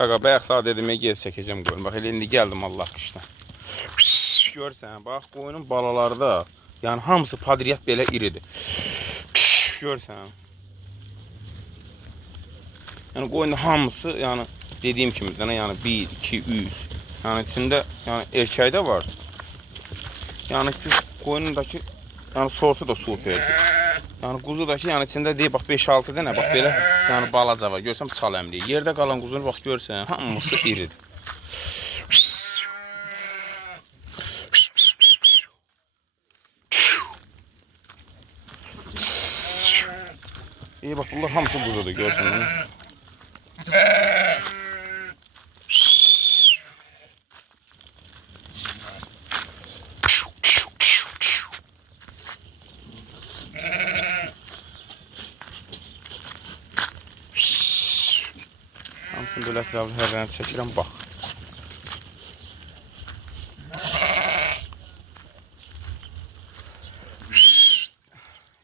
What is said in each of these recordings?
Qaqa bayaq sağ dedim gez çəkəcəm qoyun. Bax elə indi gəldim Allah qışdan. Görsən, bax qoyunun balaları da, yəni hamısı padriyat belə iridir. Görsən. Yəni qoyunun hamısı, yəni dediyim kimi, yəni 1, 2, 3. Yəni içində, yəni erkəkdə var. Yəni ki, qoyunundakı, yəni sortu da superdir. Yəni quzu da ki, yəni içində deyir, bax 5-6 dənə, bax belə, yəni balaca var. Görsəm çal əmliyi. Yerdə qalan quzunu bax görsən, hamısı iridir. İyi bak bunlar hamısı quzudur görsən. Hamısını böyle ətraflı hərrəni çəkirəm, bax.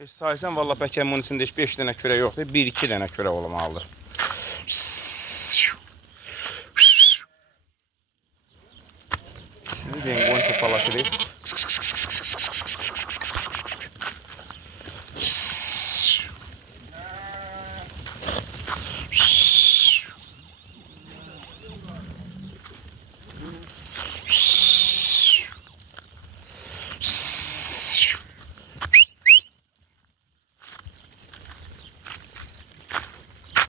Heç saysan, valla bəlkə bunun içində heç 5 dənə kürə yoxdur, 1-2 dənə kürə olmalıdır. Sizin deyin, qoyun topalaşırıq.